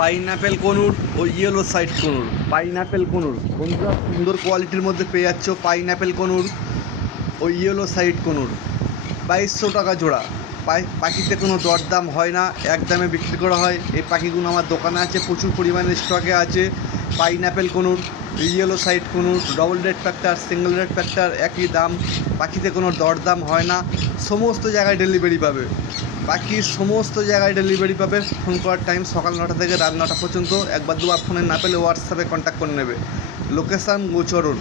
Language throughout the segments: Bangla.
পাইনাপেল কনুর ও yellow side conure. Pineapple conure. বন্ধুরা, সুন্দর কোয়ালিটির মধ্যে পেয়ে যাচ্ছ পাইনাপেল কনুর ও ইয়েলো সাইড কনুর। বাইশশো টাকা জোড়া। পাখিতে কোনো দরদাম হয় না, এক দামে বিক্রি করা হয়। এই পাখিগুলো আমার দোকানে আছে, প্রচুর পরিমাণে স্টকে আছে। Pineapple conure yellow side conure double red factor single red factor একই দাম। পাখিতে কোনো দরদাম হয় না। সমস্ত জায়গায় ডেলিভারি পাবে। বাকি সমস্ত জায়গায় ডেলিভারি পাবে। ফোন করার টাইম সকাল নটা থেকে রাত নটা পর্যন্ত। একবার দুবার ফোনে না পেলে হোয়াটসঅ্যাপে কন্ট্যাক্ট করে নেবে। লোকেশান গোচরণ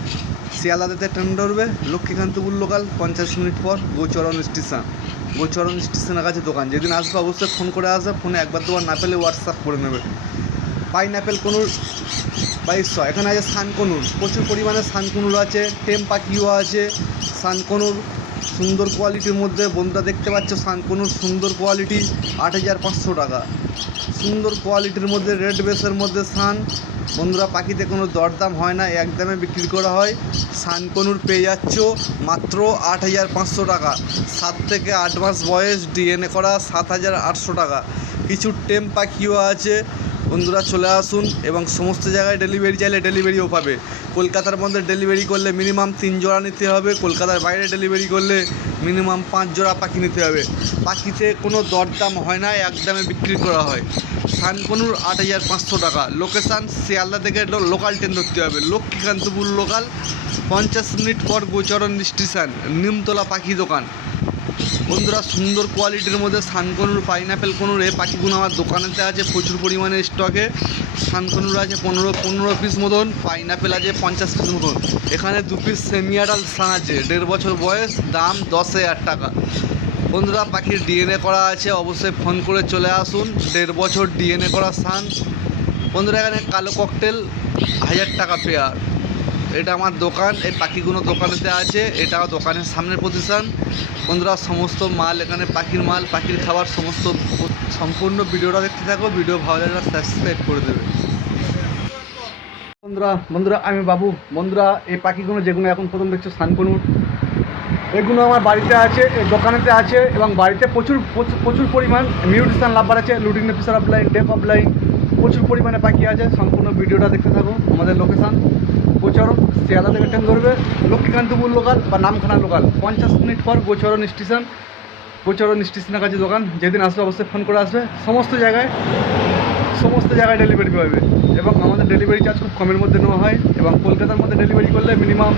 শিয়ালাদাতে ট্রেন ধরবে। লক্ষ্মীকান্তপুর লোকাল পঞ্চাশ মিনিট পর গোচরণ স্টেশন গোচরণ স্টেশনের কাছে দোকান। যেদিন আসবে অবশ্যই ফোন করে আসবে। ফোনে একবার দুবার না পেলে হোয়াটসঅ্যাপ করে নেবে। পাইনাপেল কনুর বাইশশো এখানে আছে সানকনুর। প্রচুর পরিমাণে সানকনুর আছে। টেম পাখিও আছে। সানকনুর সুন্দর কোয়ালিটির মধ্যে বন্ধুরা দেখতে পাচ্ছ সানকনুর সুন্দর কোয়ালিটি আট হাজার পাঁচশো টাকা। সুন্দর কোয়ালিটির মধ্যে, রেড বেসের মধ্যে সান। বন্ধুরা, পাখিতে কোনো দরদাম হয় না একদমে বিক্রি করা হয়। সানকনুর পেয়ে যাচ্ছ মাত্র আট হাজার পাঁচশো টাকা। সাত থেকে আট মাস বয়স, ডিএনএ করা সাত হাজার আটশো টাকা। কিছু টেম পাখিও আছে বন্ধুরা চলে আসুন এবং সমস্ত জায়গায় ডেলিভারি চাইলে ডেলিভারিও পাবে। কলকাতার মধ্যে ডেলিভারি করলে মিনিমাম তিন জোড়া নিতে হবে, কলকাতার বাইরে ডেলিভারি করলে মিনিমাম পাঁচ জোড়া পাখি নিতে হবে। পাখিতে কোনো দরদাম হয় না একদমে বিক্রি করা হয়। সানকনুর আট হাজার পাঁচশো টাকা। লোকেশান শিয়ালদা থেকে লোকাল ট্রেন ধরতে হবে। লক্ষ্মীকান্তপুর লোকাল পঞ্চাশ মিনিট পর গোচরণ স্টেশন নিমতলা পাখি দোকান। বন্ধুরা, সুন্দর কোয়ালিটির মধ্যে সানকনুর পাইনাপেল কনুর এ পাখিগুলো আমার দোকানেতে আছে প্রচুর পরিমাণে স্টকে সানকনুর আছে পনেরো পনেরো পিস মতন পাইনাপেল আছে পঞ্চাশ পিস মতন। এখানে দু পিস সেমিয়াডাল সান আছে, দেড় বছর বয়স, দাম দশ হাজার টাকা। বন্ধুরা, পাখির ডিএনএ করা আছে, অবশ্যই ফোন করে চলে আসুন, দেড় বছর ডিএনএ করা সান বন্ধুরা, এখানে কালো ককটেল হাজার টাকা পেয়ার এটা আমার দোকান, এই পাখিগুলো দোকানেতে আছে এটা দোকানের সামনের প্রতিষ্ঠান বন্ধুরা, সমস্ত মাল এখানে, পাখির মাল, পাখির খাবার, সমস্ত সম্পূর্ণ ভিডিওটা দেখতে থাকো, ভিডিও ভালো লাগলে সাবস্ক্রাইব করে দেবে। বন্ধুরা বন্ধুরা, আমি বাবু। বন্ধুরা, এই পাখিগুলো যেগুলো এখন প্রথম দেখছ সানকনুর এগুলো আমার বাড়িতে আছে দোকানেতে আছে, এবং বাড়িতে প্রচুর, প্রচুর- পরিমাণ মিউটিশন লাভবার আছে lutino Fischer opaline dark opaline প্রচুর পরিমাণে পাখি আছে। সম্পূর্ণ ভিডিওটা দেখতে থাকো, আমাদের লোকেশান গোচরণ শিয়ালদা থেকে ট্রেন ধরবে। লক্ষ্মীকান্তপুর লোকাল বা নামখানা লোকাল পঞ্চাশ মিনিট পর গোচরণ স্টেশন গোচরণ স্টেশনের কাছে দোকান। যেদিন আসবে অবশ্যই ফোন করে আসবে। সমস্ত জায়গায় সমস্ত জায়গায় ডেলিভারি পাবে। এবং আমাদের ডেলিভারি চার্জ খুব কমের মধ্যে নেওয়া হয়। এবং কলকাতার মধ্যে ডেলিভারি করলে মিনিমাম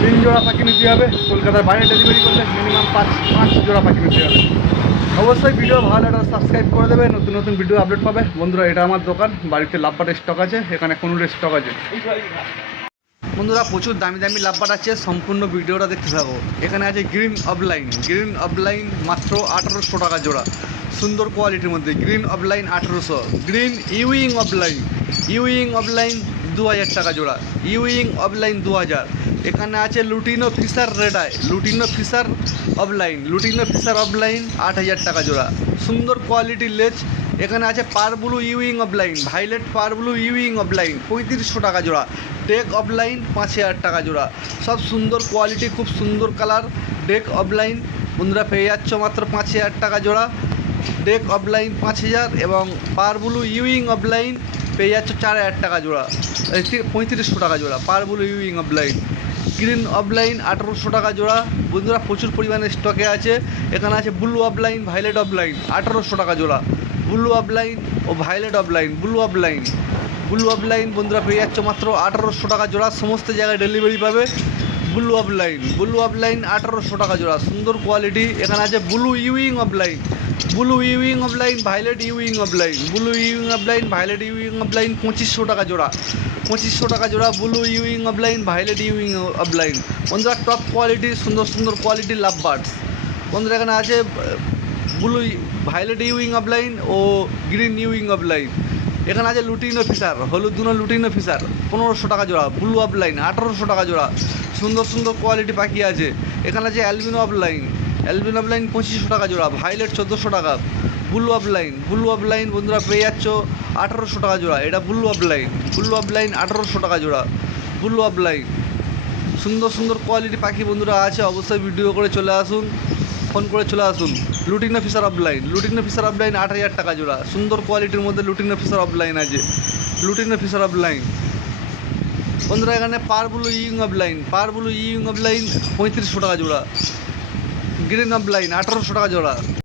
তিন জোড়া পাখি নিতে হবে। কলকাতার বাইরে ডেলিভারি করলে মিনিমাম পাঁচ পাঁচ জোড়া পাখি নিতে হবে। অবশ্যই ভিডিও ভালো লাগলে সাবস্ক্রাইব করে দেবে, নতুন নতুন ভিডিও আপলোড পাবে। বন্ধুরা, এটা আমার দোকান, বাড়িতে লাভবাটের স্টক আছে, এখানে কোনোর স্টক আছে। বন্ধুরা, প্রচুর দামি দামি লাভবার আছে, সম্পূর্ণ ভিডিওটা দেখতে থাকো। এখানে আছে গ্রিন অফলাইন গ্রিন অফলাইন মাত্র আঠারোশো টাকা জোড়া। সুন্দর কোয়ালিটির মধ্যে গ্রিন অফলাইন আঠারোশো green euwing opaline euwing opaline দু হাজার টাকা জোড়া ইউইং অফলাইন দু হাজার এখানে আছে lutino Fischer red eye lutino Fischer opaline lutino Fischer opaline আট হাজার টাকা জোড়া। সুন্দর কোয়ালিটির লেজ এখানে আছে parblue euwing opaline violet parblue euwing opaline পঁয়ত্রিশশো টাকা জোড়া। ডেক অফলাইন পাঁচ হাজার টাকা জোড়া। সব সুন্দর কোয়ালিটি খুব সুন্দর কালার ডেক অফলাইন বন্ধুরা পেয়ে যাচ্ছ মাত্র পাঁচ হাজার টাকা জোড়া। ডেক অফলাইন পাঁচ হাজার এবং পার ব্লু ইউইং অফলাইন পেয়ে যাচ্ছ চার হাজার টাকা জোড়া। পঁয়ত্রিশশো টাকা জোড়া parblue euwing opaline green opaline আঠারোশো টাকা জোড়া। বন্ধুরা প্রচুর পরিমাণে স্টকে আছে। এখানে আছে ব্লু অফলাইন ভাইলেট অফলাইন আঠারোশো টাকা জোড়া। ব্লু অফলাইন ও violet opaline blue opaline blue opaline বন্ধুরা পেয়ে যাচ্ছ মাত্র আঠারোশো টাকা জোড়া। সমস্ত জায়গায় ডেলিভারি পাবে। ব্লু অফলাইন ব্লু অফলাইন আঠারোশো টাকা জোড়া। সুন্দর কোয়ালিটি এখানে আছে blue euwing opaline blue euwing opaline violet euwing opaline blue euwing opaline violet euwing opaline পঁচিশশো টাকা জোড়া। পঁচিশশো টাকা জোড়া blue euwing opaline violet euwing opaline বন্ধুরা টপ কোয়ালিটি সুন্দর সুন্দর কোয়ালিটির লাভ বার্ডস বন্ধুরা, এখানে আছে ব্লু ভাইলেট ইউইং অফলাইন ও গ্রিন ইউইং অফলাইন এখানে আছে লুটিনো ফিসার হলুদ দুনো লুটিনো ফিসার পনেরোশো টাকা জোড়া ব্লু অফলাইন আঠারোশো টাকা জোড়া। সুন্দর সুন্দর কোয়ালিটি পাখি আছে। এখানে আছে অ্যালবিনো অফলাইন অ্যালবিনো অফলাইন পঁচিশশো টাকা জোড়া ভাইলেট চোদ্দোশো টাকা ব্লু অফলাইন ব্লু অফলাইন বন্ধুরা পেয়ে যাচ্ছ। আঠারোশো টাকা জোড়া, এটা ব্লু অফলাইন ব্লু অফলাইন আঠারোশো টাকা জোড়া ব্লু অফলাইন সুন্দর সুন্দর কোয়ালিটি পাখি বন্ধুরা আছে, অবশ্যই ভিডিও করে চলে আসুন ফোন করে চলে আসুন। Lutino Fischer opaline lutino Fischer opaline আট হাজার টাকা জোড়া। সুন্দর কোয়ালিটির মধ্যে লুটিনো ফিশার অফলাইন আছে। লুটিনো ফিশার অফলাইন বন্ধুরা, এখানে parblue euwing opaline parblue euwing opaline পঁয়ত্রিশশো টাকা জোড়া। গ্রিন অফলাইন আঠারোশো টাকা জোড়া।